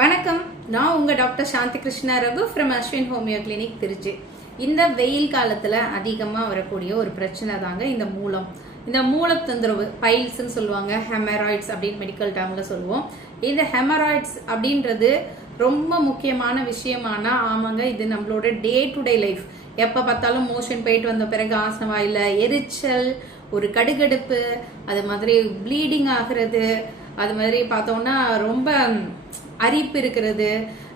வணக்கம். நான் உங்க doctor Shanthi Krishna Raghu from Ashwin homeo clinic Trichy. இந்த வெயில் காலத்துல அதிகமா வரக்கூடிய ஒரு பிரச்சனை தாங்க இந்த மூலம். இந்த மூல தொந்தரவு பைல்ஸ்ன்னு சொல்லுவாங்க, ஹெமராய்ட்ஸ் அப்படின்னு மெடிக்கல் டேர்ம்ல சொல்லுவோம். இந்த ஹெமராய்ட்ஸ் அப்படின்றது ரொம்ப முக்கியமான விஷயமான ஆமாங்க, இது நம்மளோட டே டு டே லைஃப். எப்ப பார்த்தாலும் மோஷன் போயிட்டு வந்த பிறகு ஆசனவாயில எரிச்சல், ஒரு கடுகடுப்பு, அது மாதிரி ப்ளீடிங் ஆகுறது, அது மாதிரி பார்த்தோம்னா ரொம்ப அரிப்பு இருக்கிறது,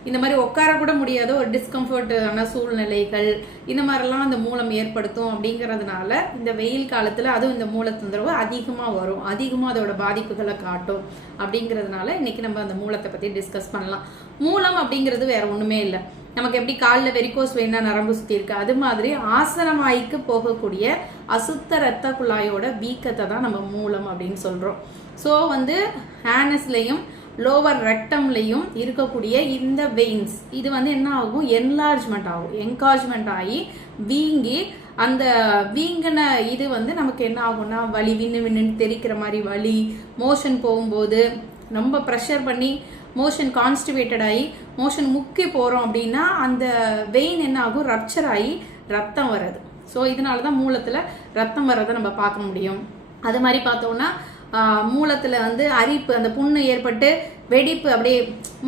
இந்த மாதிரி உட்கார கூட முடியாத ஒரு டிஸ்கம்ஃபர்டான சூழ்நிலைகள், இந்த மாதிரிலாம் அந்த மூலம் ஏற்படுத்தும். அப்படிங்கிறதுனால இந்த வெயில் காலத்தில் அதுவும் இந்த மூல தொந்தரவு அதிகமாக வரும், அதிகமாக அதோட பாதிப்புகளை காட்டும். அப்படிங்கிறதுனால இன்னைக்கு நம்ம அந்த மூலத்தை பற்றி டிஸ்கஸ் பண்ணலாம். மூலம் அப்படிங்கிறது வேற ஒன்றுமே இல்லை. நமக்கு எப்படி காலில் வெரிகோஸ் வேணா நரம்பு சுற்றி இருக்கு, அது மாதிரி ஆசனவாய்க்கு போகக்கூடிய அசுத்த ரத்த குழாயோட வீக்கத்தை தான் நம்ம மூலம் அப்படின்னு சொல்கிறோம். ஸோ ஆனஸ்லையும் லோவர் ரெக்டம்லையும் இருக்கக்கூடிய இந்த வெயின்ஸ் இது என்ன ஆகும், என்கார்ஜ்மெண்ட் ஆகி வீங்கி, அந்த வீங்கின இது நமக்கு என்ன ஆகும்னா வலி, வின்னு தெரிக்கிற மாதிரி வலி, மோஷன் போகும்போது ரொம்ப ப்ரெஷர் பண்ணி மோஷன் கான்ஸ்டிபேட்டட் ஆகி மோஷன் முக்கி போகிறோம் அப்படின்னா அந்த வெயின் என்ன ஆகும், ரப்சர் ஆகி ரத்தம் வர்றது. ஸோ இதனால தான் மூலத்தில் ரத்தம் வர்றதை நம்ம பார்க்க முடியும். அது மாதிரி பார்த்தோம்னா மூலத்தில் அரிப்பு, அந்த புண்ணு ஏற்பட்டு வெடிப்பு, அப்படியே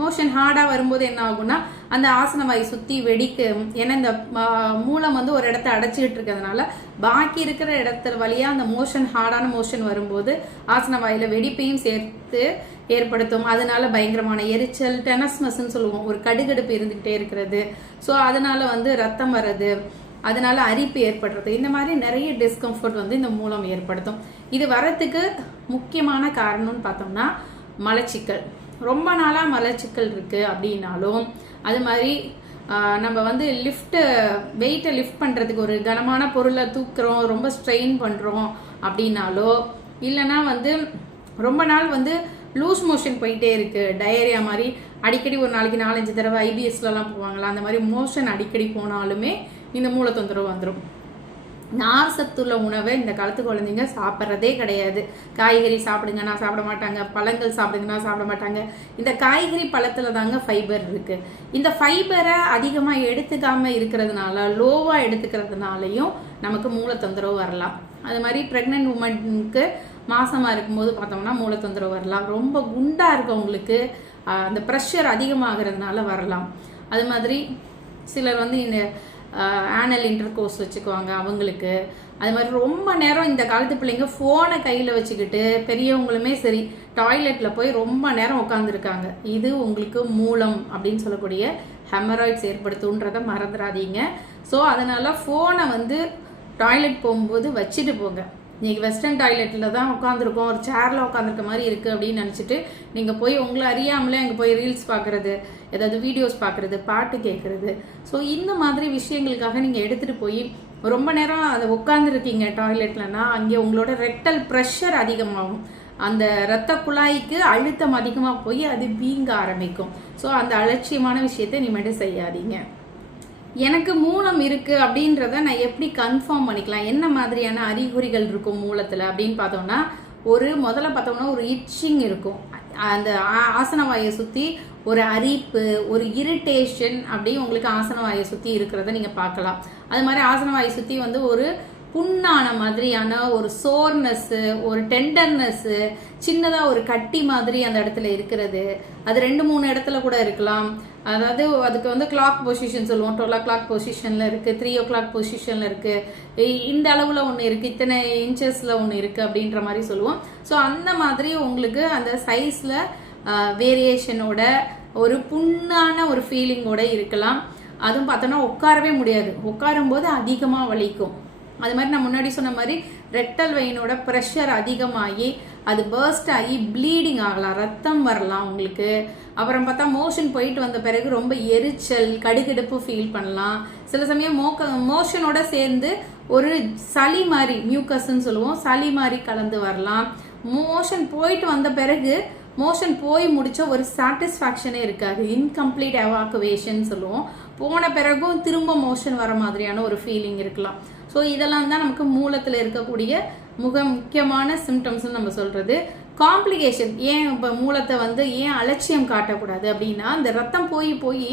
மோஷன் ஹார்டாக வரும்போது என்ன ஆகும்னா அந்த ஆசனவாய் சுற்றி வெடிக்கு. ஏன்னா இந்த மூலம் ஒரு இடத்த அடைச்சிக்கிட்டு இருக்கிறதுனால பாக்கி இருக்கிற இடத்துல வழியாக அந்த மோஷன், ஹார்டான மோஷன் வரும்போது ஆசனவாயில் வெடிப்பையும் சேர்த்து ஏற்படுத்தும். அதனால பயங்கரமான எரிச்சல், டெனஸ்மஸ்ன்னு சொல்லுவோம், ஒரு கடுகடுப்பு இருந்துகிட்டே இருக்கிறது. ஸோ அதனால ரத்தம் வர்றது, அதனால அரிப்பு ஏற்படுறது, இந்த மாதிரி நிறைய டிஸ்கம்ஃபர்ட் இந்த மூலம் ஏற்படுத்தும். இது வரத்துக்கு முக்கியமான காரணம்னு பார்த்தோம்னா மலச்சிக்கல். ரொம்ப நாளாக மலச்சிக்கல் இருக்கு அப்படின்னாலும், அது மாதிரி நம்ம வெயிட்டை லிஃப்ட் பண்ணுறதுக்கு ஒரு கனமான பொருளை தூக்குறோம், ரொம்ப ஸ்ட்ரெயின் பண்ணுறோம் அப்படின்னாலோ, இல்லைன்னா ரொம்ப நாள் லூஸ் மோஷன் போயிட்டே இருக்கு, டயரியா மாதிரி அடிக்கடி ஒரு நாளைக்கு 4-5 தடவை ஐபிஎஸ்லாம் போவாங்களா, அந்த மாதிரி மோஷன் அடிக்கடி போனாலுமே இந்த மூல தொந்தரவு வந்துடும். நார் சத்துள்ள உணவை இந்த காலத்து குழந்தைங்க சாப்பிட்றதே கிடையாது. காய்கறி சாப்பிடுங்கன்னா சாப்பிட மாட்டாங்க, பழங்கள் சாப்பிடுங்கன்னா சாப்பிட மாட்டாங்க. இந்த காய்கறி பழத்துல தாங்க ஃபைபர் இருக்கு. இந்த ஃபைபரை அதிகமாக எடுத்துக்காம இருக்கிறதுனால, லோவா எடுத்துக்கிறதுனாலையும் நமக்கு மூல தொந்தரவு வரலாம். அது மாதிரி பிரெக்னென்ட் உமனுக்கு மாசமா இருக்கும்போது பார்த்தோம்னா மூல தொந்தரவு வரலாம். ரொம்ப குண்டா இருக்கவங்களுக்கு அந்த ப்ரெஷர் அதிகமாகிறதுனால வரலாம். அது மாதிரி சிலர் இந்த ஆனல் இன்டர்கோர்ஸ் வச்சுக்குவாங்க அவங்களுக்கு. அது மாதிரி ரொம்ப நேரம் இந்த காலத்து பிள்ளைங்க ஃபோனை கையில் வச்சுக்கிட்டு, பெரியவங்களுமே சரி, டாய்லெட்டில் போய் ரொம்ப நேரம் உட்காந்துருக்காங்க. இது உங்களுக்கு மூலம் அப்படின்னு சொல்லக்கூடிய ஹெமராய்ட்ஸ் ஏற்படுத்துன்றதை மறந்துடாதீங்க. ஸோ அதனால ஃபோனை டாய்லெட் போகும்போது வச்சுட்டு போங்க. நீங்கள் வெஸ்டர்ன் டாய்லெட்டில் தான் உட்காந்துருக்கோம், ஒரு சேரில் உட்காந்துருக்க மாதிரி இருக்குது அப்படின்னு நினச்சிட்டு நீங்கள் போய் உங்களை அறியாமலே அங்கே போய் ரீல்ஸ் பார்க்குறது, ஏதாவது வீடியோஸ் பார்க்குறது, பாட்டு கேட்குறது, ஸோ இந்த மாதிரி விஷயங்களுக்காக நீங்கள் எடுத்துகிட்டு போய் ரொம்ப நேரம் அதை உட்காந்துருக்கீங்க டாய்லெட்லன்னா, அங்கே உங்களோட ரெக்டல் ப்ரெஷர் அதிகமாகும், அந்த இரத்த குழாய்க்கு அழுத்தம் அதிகமாக போய் அது வீங்க ஆரம்பிக்கும். ஸோ அந்த அலட்சியமான விஷயத்தை இனிமேட்டு செய்யாதீங்க. எனக்கு மூலம் இருக்கு அப்படின்றத நான் எப்படி கன்ஃபார்ம் பண்ணிக்கலாம், என்ன மாதிரியான அறிகுறிகள் இருக்கும் மூலத்துல அப்படின்னு பார்த்தோம்னா, முதல்ல பார்த்தோம்னா ஒரு இச்சிங் இருக்கும், அந்த ஆசனவாயை சுத்தி ஒரு அரிப்பு, ஒரு இரிட்டேஷன் அப்படி உங்களுக்கு ஆசனவாயை சுத்தி இருக்கிறத நீங்க பார்க்கலாம். அது மாதிரி ஆசனவாயை சுத்தி ஒரு புண்ணான மாதிரியான ஒரு சோர்னஸ், ஒரு டெண்டர்னஸ், சின்னதா ஒரு கட்டி மாதிரி அந்த இடத்துல இருக்கிறது. அது 2-3 இடத்துல கூட இருக்கலாம். அதாவது அதுக்கு கிளாக் பொசிஷன் சொல்லுவோம், 12 o'clock பொசிஷன்ல இருக்கு, 3 o'clock பொசிஷன்ல இருக்கு, இந்த அளவுல ஒன்று இருக்கு, இத்தனை இன்ச்சஸ்ல ஒன்று இருக்கு அப்படின்ற மாதிரி சொல்லுவோம். ஸோ அந்த மாதிரி உங்களுக்கு அந்த சைஸ்ல வேரியேஷனோட ஒரு புண்ணான ஒரு ஃபீலிங்கோட இருக்கலாம். அதுவும் பார்த்தோன்னா உட்காரவே முடியாது, உட்காரும் போது அதிகமாக வலிக்கும். அது மாதிரி நான் முன்னாடி சொன்ன மாதிரி ரெக்டல் வெயினோட ப்ரெஷர் அதிகமாகி அது பர்ஸ்ட் ஆகி ப்ளீடிங் ஆகலாம், ரத்தம் வரலாம் உங்களுக்கு. அப்புறம் பார்த்தா மோஷன் போயிட்டு வந்த பிறகு ரொம்ப எரிச்சல், கடுகடுப்பு ஃபீல் பண்ணலாம். சில சமயம் மோஷனோட சேர்ந்து ஒரு சளி மாதிரி, மியூக்கஸ்ன்னு சொல்லுவோம், சளி மாதிரி கலந்து வரலாம். மோஷன் போயிட்டு வந்த பிறகு மோஷன் போய் முடிச்ச ஒரு சாட்டிஸ்ஃபேக்ஷனே இருக்காது, இன்கம்ப்ளீட் எவாக்குவேஷன் சொல்லுவோம். போன பிறகும் திரும்ப மோஷன் வர மாதிரியான ஒரு ஃபீலிங் இருக்கலாம். ஸோ இதெல்லாம் தான் நமக்கு மூலத்தில் இருக்கக்கூடிய முக்கியமான சிம்டம்ஸ் நம்ம சொல்றது. காம்ப்ளிகேஷன் ஏன் இப்போ மூலத்தை வந்து ஏன் அலட்சியம் காட்டக்கூடாது அப்படின்னா, இந்த ரத்தம் போய்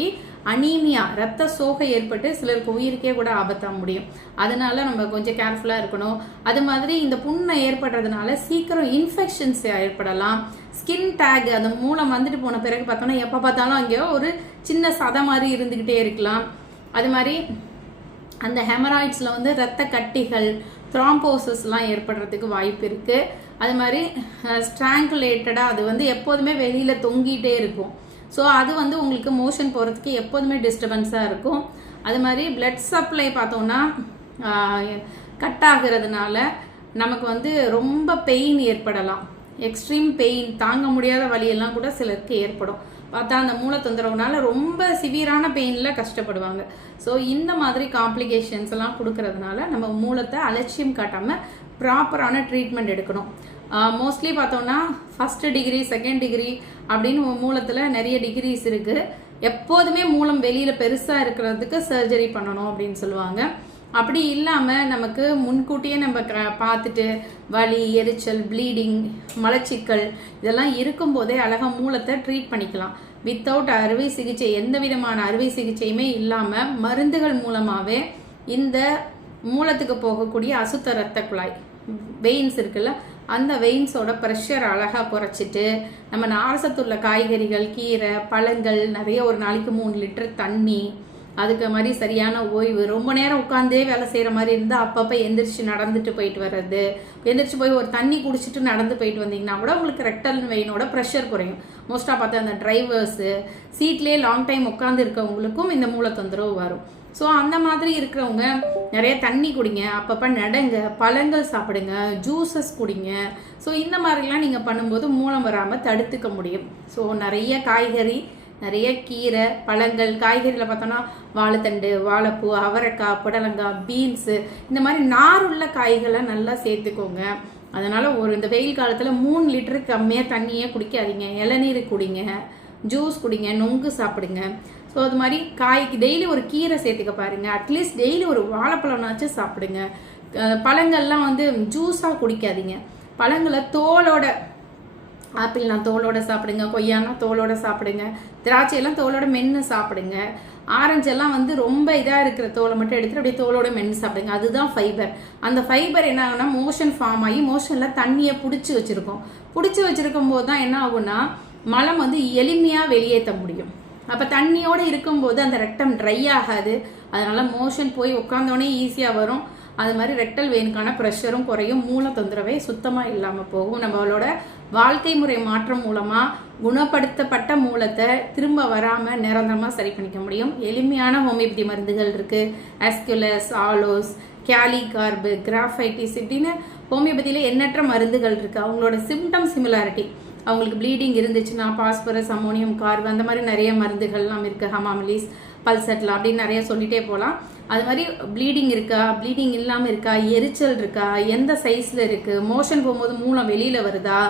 அனீமியா ரத்த சோகை ஏற்பட்டு சிலருக்கு உயிருக்கே கூட ஆபத்தாக முடியும். அதனால நம்ம கொஞ்சம் கேர்ஃபுல்லாக இருக்கணும். அது மாதிரி இந்த புண்ணை ஏற்படுறதுனால சீக்கிரம் இன்ஃபெக்ஷன்ஸ் ஏற்படலாம். ஸ்கின் டேக் அந்த மூலம் வந்துட்டு போன பிறகு பார்த்தோம்னா எப்போ பார்த்தாலும் அங்கேயோ ஒரு சின்ன சதை மாதிரி இருந்துக்கிட்டே இருக்கலாம். அது மாதிரி அந்த ஹெமராய்ட்ஸில் வந்து ரத்த கட்டிகள் த்ராம்போசஸ்லாம் ஏற்படுறதுக்கு வாய்ப்பு இருக்குது. அது மாதிரி ஸ்ட்ராங்குலேட்டடாக அது வந்து எப்போதுமே வெளியில் தொங்கிட்டே இருக்கும். ஸோ அது வந்து உங்களுக்கு மோஷன் போகிறதுக்கு எப்போதுமே டிஸ்டர்பன்ஸாக இருக்கும். அது மாதிரி பிளட் சப்ளை பார்த்தோம்னா கட் ஆகிறதுனால நமக்கு வந்து ரொம்ப பெயின் ஏற்படலாம். எக்ஸ்ட்ரீம் பெயின், தாங்க முடியாத வலியெல்லாம் கூட சிலருக்கு ஏற்படும். பார்த்தா அந்த மூளை தொந்தரவுனால ரொம்ப சிவியரான பெயினில் கஷ்டப்படுவாங்க. ஸோ இந்த மாதிரி காம்ப்ளிகேஷன்ஸ் எல்லாம் கொடுக்கறதுனால நம்ம மூலத்தை அலட்சியம் காட்டாமல் ப்ராப்பரான ட்ரீட்மெண்ட் எடுக்கணும். மோஸ்ட்லி பார்த்தோம்னா ஃபஸ்ட்டு டிகிரி, செகண்ட் டிகிரி அப்படின்னு மூலத்தில் நிறைய டிகிரிஸ் இருக்குது. எப்போதுமே மூலம் வெளியில் பெருசாக இருக்கிறதுக்கு சர்ஜரி பண்ணணும் அப்படின்னு சொல்லுவாங்க. அப்படி இல்லாமல் நமக்கு முன்கூட்டியே நம்ம பார்த்துட்டு வலி, எரிச்சல், ப்ளீடிங், மலச்சிக்கல் இதெல்லாம் இருக்கும்போதே அழகாக மூலத்தை ட்ரீட் பண்ணிக்கலாம். வித்தவுட் அறுவை சிகிச்சை, எந்த விதமான அறுவை சிகிச்சையுமே இல்லாமல் மருந்துகள் மூலமாகவே இந்த மூலத்துக்கு போகக்கூடிய அசுத்த ரத்த குழாய் வெயின்ஸ் இருக்குல்ல, அந்த வெயின்ஸோட ப்ரெஷர் அழகாக குறைச்சிட்டு நம்ம நார்சத்துள்ள காய்கறிகள், கீரை, பழங்கள், நிறைய ஒரு நாளைக்கு 3 லிட்டர் தண்ணி, அதுக்கு மாதிரி சரியான ஓய்வு, ரொம்ப நேரம் உட்காந்தே வேலை செய்கிற மாதிரி இருந்தால் அப்பப்போ எந்திரிச்சு நடந்துட்டு போயிட்டு வர்றது, எந்திரிச்சு போய் ஒரு தண்ணி குடிச்சிட்டு நடந்து போயிட்டு வந்தீங்கன்னா கூட உங்களுக்கு ரெக்டல் வெயினோட ப்ரெஷர் குறையும். மோஸ்ட்டாக பார்த்தா அந்த டிரைவர்ஸு, சீட்லேயே லாங் டைம் உட்காந்து இருக்கவங்களுக்கும் இந்த மூல தொந்தரவு வரும். ஸோ அந்த மாதிரி இருக்கிறவங்க நிறைய தண்ணி குடிங்க, அப்பப்போ நடங்க, பழங்கள் சாப்பிடுங்க, ஜூஸஸ் குடிங்க. ஸோ இந்த மாதிரிலாம் நீங்கள் பண்ணும்போது மூலம் வராமல் தடுத்துக்க முடியும். ஸோ நிறைய காய்கறி, நிறைய கீரை, பழங்கள், காய்கறியில் பார்த்தோன்னா வாழைத்தண்டு, வாழைப்பூ, அவரைக்காய், புடலங்காய், பீன்ஸு, இந்த மாதிரி நாருள்ள காய்களை நல்லா சேர்த்துக்கோங்க. அதனால் இந்த வெயில் காலத்தில் 3 லிட்டருக்கு கம்மியாக தண்ணியே குடிக்காதீங்க. இளநீர் குடிங்க, ஜூஸ் குடிங்க, நொங்கு சாப்பிடுங்க. ஸோ அது மாதிரி காய்க்கு டெய்லி ஒரு கீரை சேர்த்துக்க பாருங்கள். அட்லீஸ்ட் டெய்லி ஒரு வாழைப்பழம்னாச்சும் சாப்பிடுங்க. பழங்கள்லாம் வந்து ஜூஸாக குடிக்காதீங்க. பழங்களை தோலோட, ஆப்பிள்னா தோலோட சாப்பிடுங்க, கொய்யானா தோலோட சாப்பிடுங்க, திராட்சையெல்லாம் தோலோட மென்று சாப்பிடுங்க. ஆரஞ்செல்லாம் வந்து ரொம்ப இதாக இருக்கிற தோலை மட்டும் எடுத்துகிட்டு அப்படியே தோலோட மென்று சாப்பிடுங்க. அதுதான் ஃபைபர். அந்த ஃபைபர் என்ன ஆகுனா மோஷன் ஃபார்ம் ஆகி மோஷனில் தண்ணியை பிடிச்சி வச்சுருக்கும் போது தான் என்ன ஆகுனா மலம் வந்து எளிமையாக வெளியேற்ற முடியும். அப்போ தண்ணியோடு இருக்கும்போது அந்த ரெக்டம் ட்ரை ஆகாது. அதனால் மோஷன் போய் உட்காந்தோடனே ஈஸியாக வரும். அது மாதிரி ரெக்டல் வெயினுக்கான ப்ரெஷரும் குறையும், மூல தொந்தரவே சுத்தமாக இல்லாமல் போகும். நம்மளோட வாழ்க்கை முறை மாற்றம் மூலமாக குணப்படுத்தப்பட்ட மூலத்தை திரும்ப வராமல் நிரந்தரமாக சரி பண்ணிக்க முடியும். எளிமையான ஹோமியோபதி மருந்துகள் இருக்குது. ஆஸ்குலஸ், ஆலோஸ், கேலிகார்பு, கிராஃபைட்டிஸ் இப்படின்னு ஹோமியோபதியில் எண்ணற்ற மருந்துகள் இருக்குது. அவங்களோட சிம்டம் சிமிலாரிட்டி, அவங்களுக்கு ப்ளீடிங் இருந்துச்சுன்னா பாஸ்பரஸ், அமோனியம் கார்பு, அந்த மாதிரி நிறைய மருந்துகள்லாம் இருக்குது. ஹமாமிலிஸ், பல்சட்லா அப்படின்னு நிறைய சொல்லிட்டே போகலாம். அது மாதிரி ப்ளீடிங் இருக்கா, ப்ளீடிங் இல்லாமல் இருக்கா, எரிச்சல் இருக்கா, எந்த சைஸில் இருக்குது, மோஷன் போகும்போது மூலம் வெளியில் வருதா,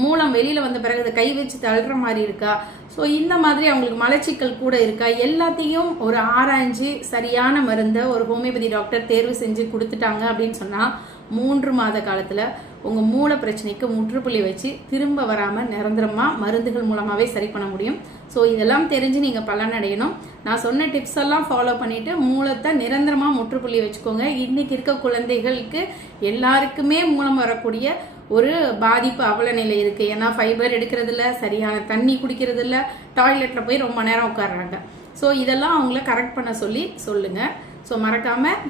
மூலம் வெளியில் வந்த பிறகு அதை கை வச்சு தள்ளுற மாதிரி இருக்கா, ஸோ இந்த மாதிரி அவங்களுக்கு மலச்சிக்கல் கூட இருக்கா, எல்லாத்தையும் ஒரு ஆராய்ஞ்சு சரியான மருந்தை ஒரு ஹோமியோபதி டாக்டர் தேர்வு செஞ்சு கொடுத்துட்டாங்க அப்படின்னு சொன்னால் 3 மாத காலத்தில் உங்கள் மூல பிரச்சனைக்கு முற்றுப்புள்ளி வச்சு திரும்ப வராமல் நிரந்தரமாக மருந்துகள் மூலமாகவே சரி பண்ண முடியும். ஸோ இதெல்லாம் தெரிஞ்சு நீங்கள் பலனடையணும். நான் சொன்ன டிப்ஸ் எல்லாம் ஃபாலோ பண்ணிவிட்டு மூலத்தை நிரந்தரமாக முற்றுப்புள்ளி வச்சுக்கோங்க. இன்றைக்கி இருக்க குழந்தைகளுக்கு எல்லாருக்குமே மூலம் வரக்கூடிய ஒரு பாதிப்பு அவல நிலை இருக்குது. ஏன்னா ஃபைபர் எடுக்கிறதில்ல, சரியான தண்ணி குடிக்கிறதில்ல, டாய்லெட்டில் போய் ரொம்ப நேரம் உட்காடுறாங்க. ஸோ இதெல்லாம் அவங்கள கரெக்ட் பண்ண சொல்லுங்கள். ஸோ மறக்காமல்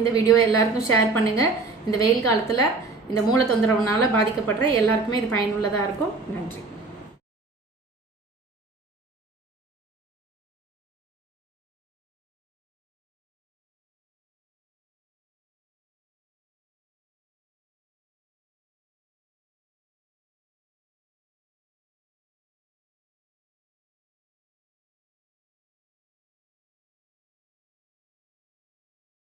இந்த வீடியோ எல்லாருக்கும் ஷேர் பண்ணுங்கள். இந்த வெயில் காலத்தில் இந்த மூல தொந்தரவுனால பாதிக்கப்படுற எல்லாருக்குமே இது பயனுள்ளதாக இருக்கும். நன்றி.